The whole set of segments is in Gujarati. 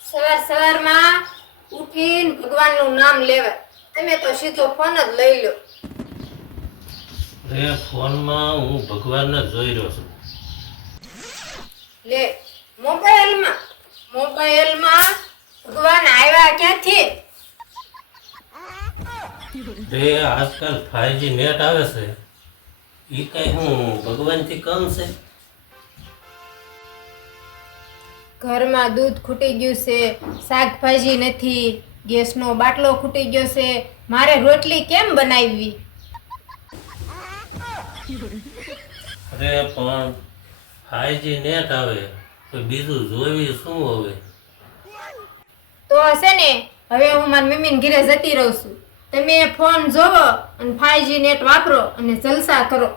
સવાર સવારમાં ઉઠીને ભગવાનનું નામ લેવાય. તમે તો સીધો ફોન જ લઈ લો. રે ફોનમાં હું ભગવાનને જોઈ રહ્યો છું. લે મોબાઈલમાં ભગવાન આવ્યા ક્યાંથી? રે આજકાલ 5G નેટ આવે છે, એ કઈ હું ભગવાનથી કમ છે? ઘરમાં દૂધ ખૂટી ગયું છે, શાકભાજી નથી, ગેસનો બાટલો ખૂટી ગયો છે, મારે રોટલી કેમ બનાવવી? અરે પણ 5G નેટ આવે તો બીજું જોવી શું હવે? તો હશે ને, હવે હું મારી મમ્મીને ઘરે જતી રહું છું. તમે ફોન જોવો અને 5G નેટ વાપરો અને જલસા કરો.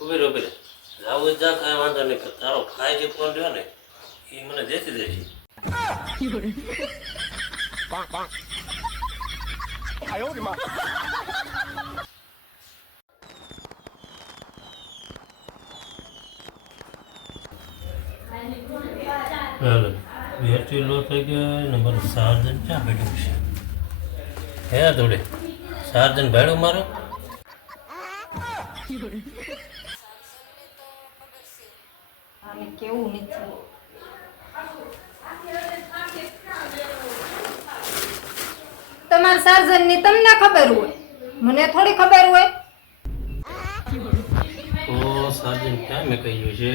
ઉભી જાવું જ જા, કાંઈ વાંધો નહીં, પણ તારો 5G ફોન રહ્યો ને એ મને દેતી દેજે. હાલો, બેટરી લો થઈ ગઈ ને મારું ચાર્જર ક્યાં બેઠું છે? હે થોડે ચાર્જર ભાડું મારું. આને કેવું નથી. તમારા સર્જનની તમને ખબર હોય, મને થોડી ખબર હોય. તો ચાર્જર ક્યાં મેં કહ્યું છે?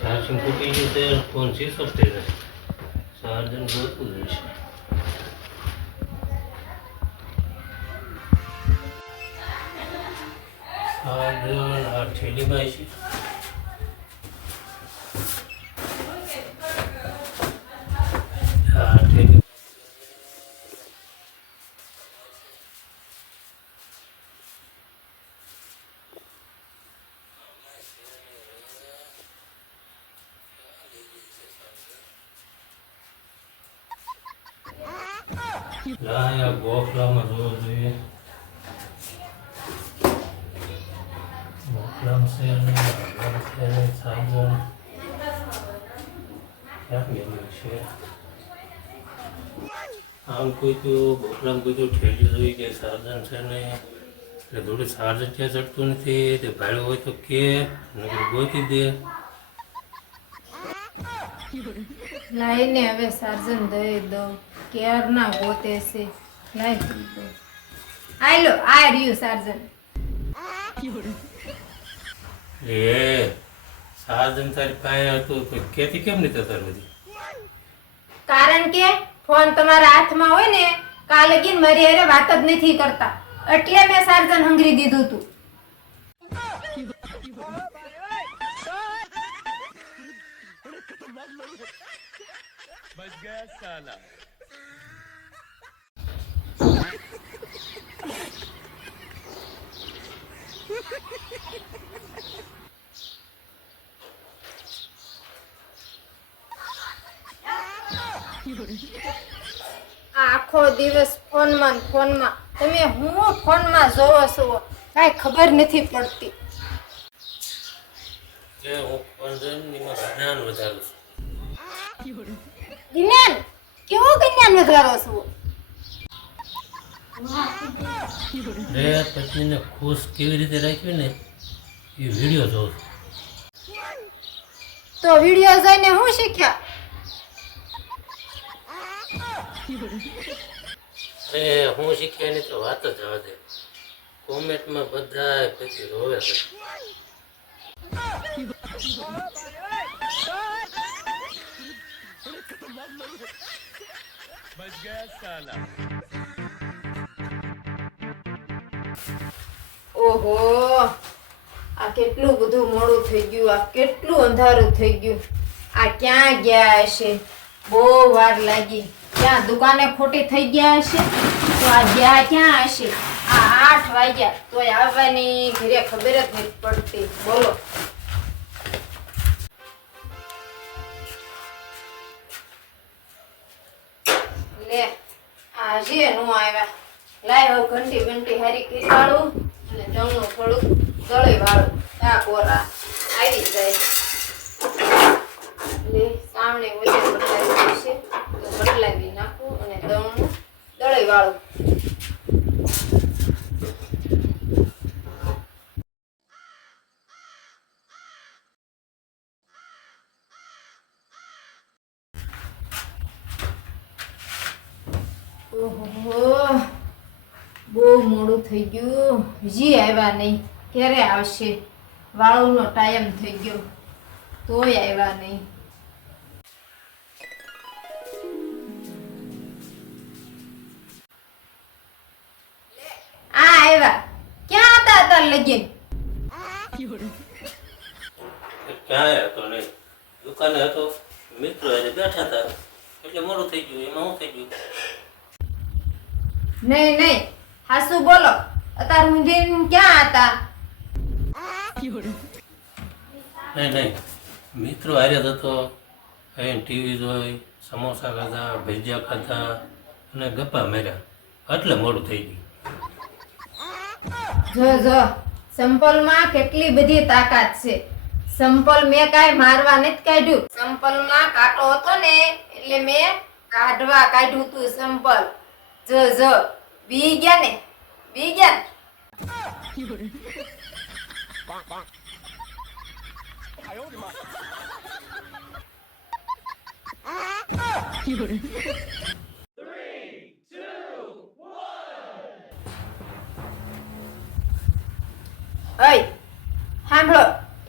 ચાર્જિંગ ખૂટી ગયું છે, ફોન સ્વિચ ઓફ થઈ જાય. ચાર્જર ગોતવું જોઈશે. ચાર્જર આ થેલીમાં છે. આ થેલી લાયા ગોખલામાં જોવો જોઈએ. ગોખલામ છે ને ચાર્જર ક્યાં ગયેલું છે? આમ કોઈ તો ગોખલામાં કોઈ તો ઠેલી જોઈ કે ચાર્જર છે ને, એટલે થોડું ચાર્જર ક્યાં ચડતું નથી. તે ભાડું હોય તો કે નકર ગોતી દે. લાઈને હવે સર્જન દઈ દો. કેર ના ગોતે છે. લાઈ દો. આલો આ રહ્યું સર્જન. એ ચાર્જર તારી પાસે હતું તો કેતી કેમ નહીં તાર બધી? કારણ કે ફોન તમારા હાથમાં હોય ને, કાલે લગીન મારી હારે વાત જ નથી કરતા, એટલે મેં સર્જન હંગરી દીધું તું. बच गया साला। આખો દિવસ ફોનમાં તમે હું ફોનમાં જોવો છો, કાંઈ ખબર નથી પડતી. કે હું ફોન જોઈને એમાં જ્ઞાન વધારું છું. જ્ઞાન કેવું જ્ઞાન વધારો છો? રે પત્નીને ખુશ કેવી રીતે રાખવી ને એ વિડીયો જોઉં છું. તો વિડીયો જોઈને હું શીખ્યા? અરે હું શીખ્યા ની તો વાત જ જવા દે. કોમેન્ટમાં બધા પછી રોવે છે. बच गया साला। ઓહો, આ કેટલું બધું મોડું થઈ ગયું, આ કેટલું અંધારું થઈ ગયું. આ ક્યાં ગયા હશે? બહુ વાર લાગી. ક્યાં દુકાને ખોટી થઈ ગયા હશે? તો આ ગયા ક્યાં હશે? આ 8 વાગ્યા તોય આવવાની ઘરે ખબર જ નથી પડતી. બોલો. લે આજે નો આવ્યા. લાય હવે ઘંટી હારી કરી કાઢું અને દળનું થોડુંક દળી વાળું આ કોરા આવી જાય એટલે સાવણે વચ્ચે બદલાવી દેશે તો બદલાવી નાખું અને દળનું દળી વાળું. ઓહો બહુ મોડું થઈ ગયું, હજી આવ્યા નહીં. ક્યારે આવશે? વાળુનો ટાઈમ થઈ ગયો તોય આવ્યા નહીં. આ આવ્યા. ક્યાં હતા અત્યારે લગીન? ક્યાંય હતો નહીં, દુકાને હતો, મિત્રો આજે બેઠા હતા એટલે મોડું થઈ ગયું. એમાં શું થઈ ગયું? નહીં નહીં હાસુ બોલો, અત્યારે ઊંધીને ક્યાં હતા? નહીં નહીં, મિત્રો હાર્યા હતો, અહીં ટીવી જોઈ, સમોસા ખાધા, ભજીયા ખાધા અને ગપ્પા માર્યા એટલે મોડું થઈ ગયું. જો જો સંપલમાં કેટલી બધી તાકાત છે. સંપલ મેં કાંઈ મારવા નથી કાઢ્યું. સંપલમાં કાંટો હતો ને એટલે મેં કાઢવા કાઢ્યું તું સંપલ. જો જો બી ગયા ને, બી ગયા. અય સાંભળો,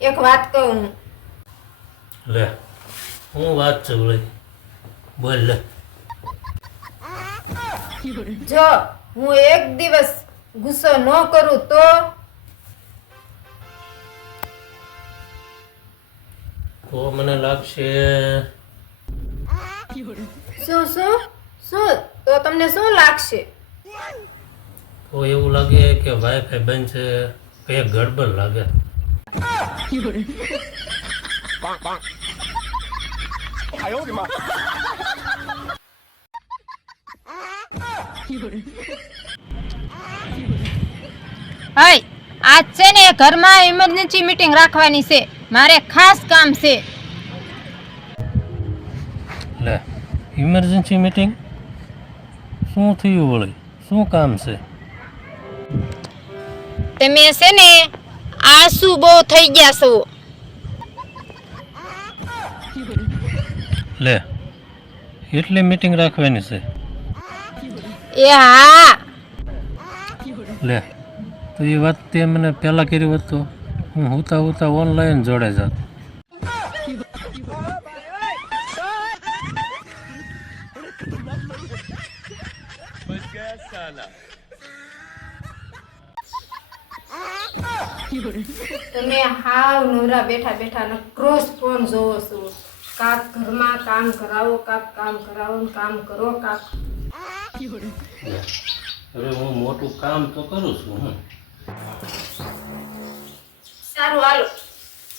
એક વાત કહું હું. લે હું વાત છે બોલે, બોલ લે. જો હું એક દિવસ ગુસ્સો ન કરું તો મને લાગશે શું શું શું તો તમને શું લાગશે? તો એવું લાગે કે વાઈફાઈ બંધ છે, કંઈક ગડબડ લાગે. હાય આજ છે ને ઘરમાં ઇમરજન્સી મીટિંગ રાખવાની છે, મારે ખાસ કામ છે. લે ઇમરજન્સી મીટિંગ? શું થયું વળી? શું કામ છે? તમે છે ને આસુ બહુ થઈ ગયા છો. લે એટલે મીટિંગ રાખવાની છે? એ હા, લે તો એ વાત તે મને પહેલાં કરી હોત તો હું હુતા હુતા ઓનલાઈન જોડે જાત. बच गया साला. તમે હાવ નવરા બેઠા બેઠા ને ક્રોસ ફોન જોવો છો. કાક ઘરમાં કામ કરાવો, કાક કામ કરાવો ને કામ કરો કાક. લે, હવે હું મોટું કામ તો કરું છું. સારું હાલો,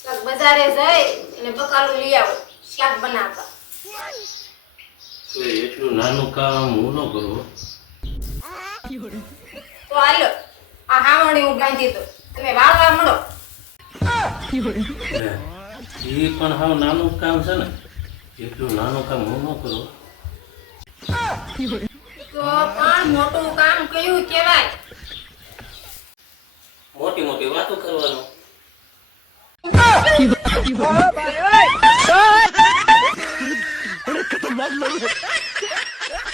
કાક બજારે જઈ અને બકાલું લઈ આવો, શાક બનાવતા. તો એટલું નાનું કામ હું ન કરું. તો હાલો, આ હાવણી હું બાંધી દો, તમે વાળવા મળો. લે એ પણ હાવ નાનું કામ છે ને, એટલું નાનું કામ હું ન કરું. તો પણ મોટું કામ કયું કહેવાય? મોટી મોટી વાતો કરવાનું.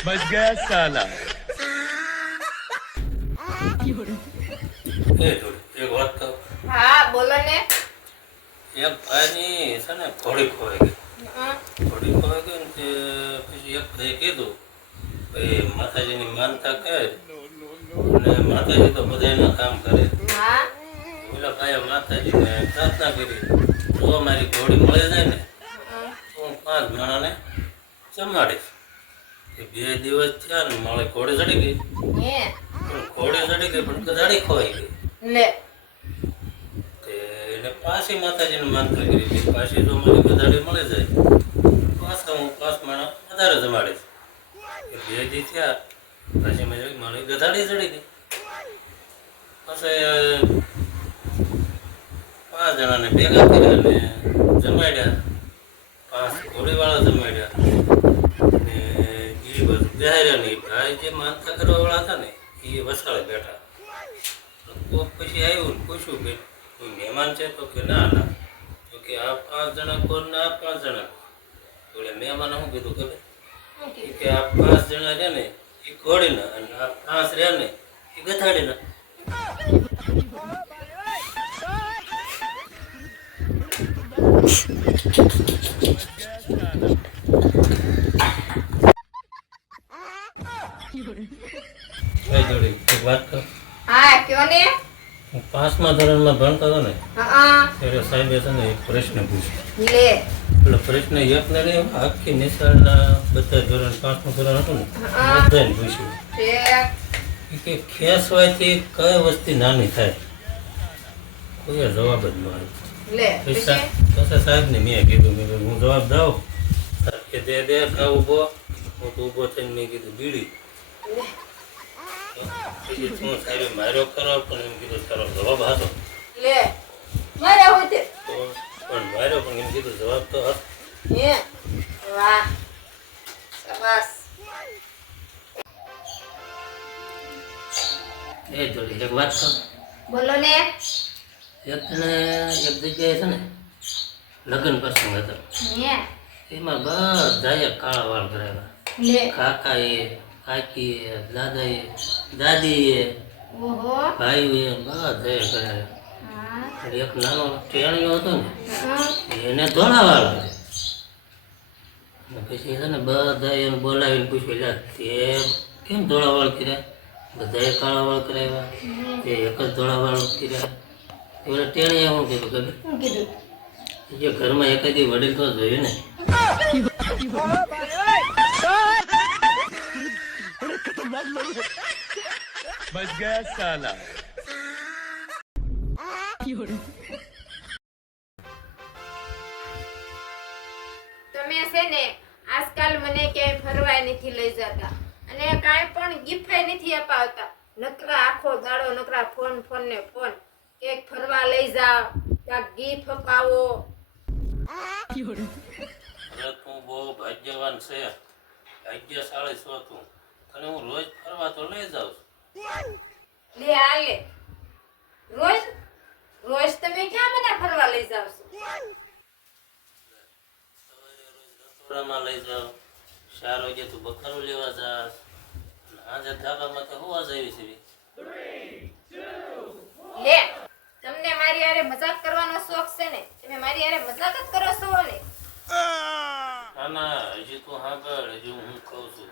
बच गया साला. એ થોડી એક વાત કહું. હા બોલો ને. એક ભાઈની છે ને ઘોડી ખોવાઈ ગઈ. ઘોડી ખોવાઈ ગઈ ને તે પછી એક ભાઈએ કીધું ભાઈ માતાજીની માનતા કર અને માતાજી તો બધાયના કામ કરે. હા ઓલા ભાઈએ માતાજીને પ્રાર્થના કરી, જો મારી ઘોડી મળી જાય ને તો હું 5 જણાને જમાડીશ. એ 2 દિવસ થયા ને મારી ઘોડી ચડી ગઈ. હે પણ ઘોડી ચડી ગઈ પણ ગધાડી ખોવાઈ ગઈ. લે એને પાછી માતાજીને માનતા કરી કે પાછી જો મને ગધાડી મળી જાય પાછા હું 5 માણસ વધારે જમાડીશ. એ 2 દી થયા પછી મેં જોયું મારી ગધાડી ચડી ગઈ. પછી 5 જણાને ભેગા કર્યા ને જમાડ્યા. 5 ઘોડીવાળા જમાડ્યા ને એ બધું બિહાર્યા ને ભાઈ જે માનતા કરવાવાળા હતા ને એ વસાડે બેઠા. તો પછી આવ્યું ને પૂછ્યું કે કોઈ મહેમાન છે? તો કે ના ના. તો કે આ 5 જણા કોણ ને આ 5 જણા કોણ? એટલે મહેમાને શું કીધું ખબર? કે આ 5 જણા રહ્યા ને એ ઘોડીના અને આ 5 રહ્યા ને એ ગથાડીના. એક વાત કહું. હા કયો ને. હું 5મા ધોરણમાં ભણતો હતો ને હા ત્યારે સાહેબે છે ને એક પ્રશ્ન પૂછ્યો. લે. એટલે પ્રશ્ન એકને નહીં, આખી નિશાળના બધા ધોરણ 5મું ધોરણ હતું ને બધાને પૂછ્યું કે ખેંચવાથી કઈ વસ્તુ નાની થાય? કોઈ જવાબ જ ન આવ્યો. લે પછી સાહેબને મેં કીધું હું જવાબ દઉં? કે દે ખાવ ઊભો. હું તો ઊભો થઈને મેં કીધું બીડી. પછી શું સાહેબે માર્યો ખરો પણ એમ કીધું તારો જવાબ હતો. લે મારા હોતે તો પણ માર્યો પણ એમ કીધું જવાબ તો હતો. હે વાહ શાબાશ. એ જોડી એક વાત કહું. બોલો ને. એક જગ્યાએ છે ને લગ્ન પ્રસંગ હતો. હે એમાં બધાએ કાળા વાળ કરાવ્યા. લે. કાકાએ, કાકીએ, દાદાએ, દાદીએ, ઓહો. ભાઈએ બધાએ કરાવ્યા. હા અને એક નાનો ટેણીયો હતો ને હા એને ધોળા વાળ કર્યા. અને પછી છે ને બધાએ એને બોલાવીને પૂછ્યું લે તે કેમ ધોળા વાળ કર્યા? બધાએ કાળા વાળ કરાવ્યા. તે એક જ ધોળા વાળ કર્યા. એટલે ટેણીએ શું કીધું ખબર? શું કીધું? જે ઘરમાં એકાદી વડીલ તો જોયું ને. बच गया साला. તમે છે ને આજકાલ મને ક્યાંય ફરવાય નથી લઈ જતા અને કાંઈ પણ ગિફ્ટ નથી અપાવતા. નકરા આખો દાડો નકરા ફોન ફોન ને ફોન. ક્યાંક ફરવા લઈ જાઓ, ક્યાંક ગિફ્ટ અપાવો. અરે તું બહુ ભાગ્યવાન છે, ભાગ્યશાળી છો તું. તને હું રોજ ફરવા તો લઈ જાઉં છું. લે આલે રોજ રોજ તમે ક્યાં મને ફરવા લઈ જાવ છો? રસોડામાં લઈ જાઉં, 4 વાગે તું બખારું લેવા જાસ, આજે ધાબામાં તો હોવા જવી છે. લે તમને મારી હારે મજાક કરવાનો શોખ છે ને? તમે મારી હારે મજાક જ કરો છો ને? ના ના, હજી તું સાંભળ, હજી હું કહું છું.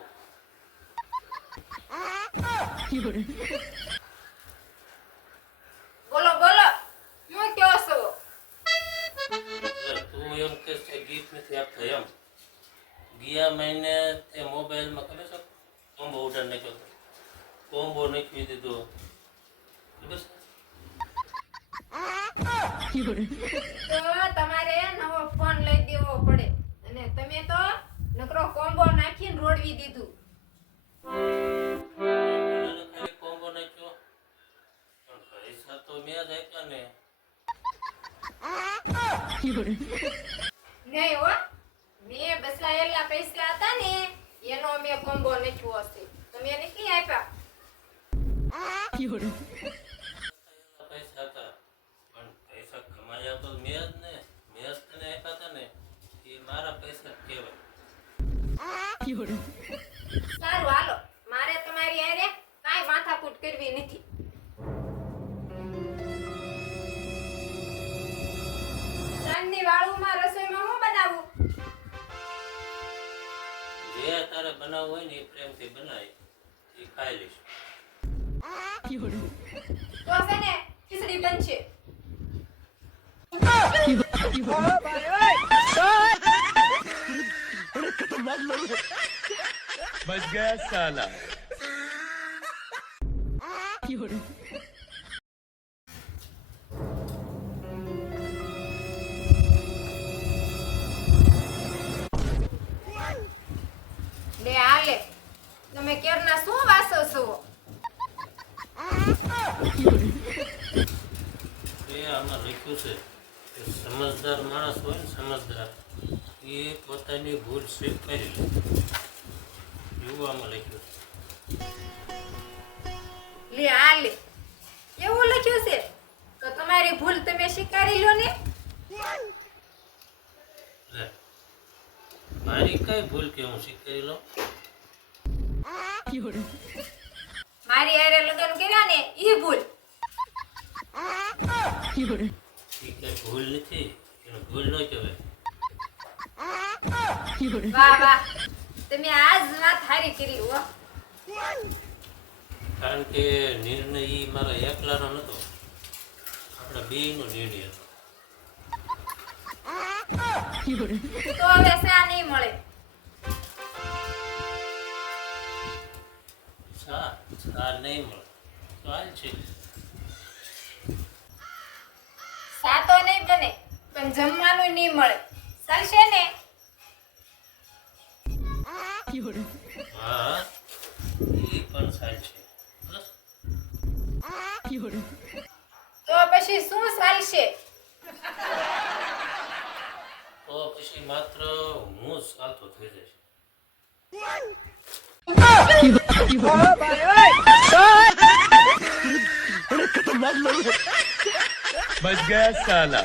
બોલો બોલો હું કયો છો? એટલે તું એમ કે છે ગીફ્ટ નથી આપતા એમ? ગયા મહિને તે મોબાઈલમાં ખબર છે કોમ્બો ઓર્ડર નાખ્યો હતો. કોમ્બો નાખી દીધો ખબર છે? તો તમારે નવો ફોન લઈ દેવો પડે અને તમે તો નકરો કોમ્બો નાખીને રોડવી દીધું. ખાલી કોમ્બો નાખ્યો પણ પૈસા તો મેં જ આપ્યા ને. નહીં હો, મેં બસાયેલા પૈસા હતા ને એનો મેં કોમ્બો નાખ્યો હશે. તમે નથી આપ્યા. પૈસા હતા પણ પૈસા કમાયા તો મેં જ ને. મેં જ તને આપ્યા હતા ને, એ મારા પૈસા જ કહેવાય. સારું હાલો, મારે તમારી હારે કાંઈ માથાકૂટ કરવી નથી. સાંજની વાળુમાં રસોઈમાં હું બનાવું? જે તારે બનાવવું હોય ને એ પ્રેમથી બનાવી, એ ખાઈ લઈશ. તો છે ને ખીચડી બનશે. बच गया साला. લે આલે તમે કેરના શું વાસો છો? એની ભૂલ સ્વીકારી લે એવું આમાં લખ્યું લે આ લે એવું લખ્યું છે તો તમારી ભૂલ તમે સ્વીકારી લો ને લે મારી કઈ ભૂલ કે હું સ્વીકારી લઉં મારી હારે લગ્ન કર્યા ને ઈ ભૂલ એ કઈ ભૂલ નથી એનો ભૂલ ન કહેવાય વાહ વાહ તમે આજ વાત હારી કરી હો કારણ કે નિર્ણય ઈ મારા એકલાનો નતો આપણા બેયનો નિર્ણય હતો તો હવે શા નહીં મળે સા નહીં મળે તો હાલ છે શા તો નહીં બને પણ જમવાનું નહીં મળે ચાલશે ને હા ઈ પણ સાલ છે બસ તો પછી શું ચાલશે તો પછી માત્ર હું જ ચાલતો થઈ જશે बच गया साला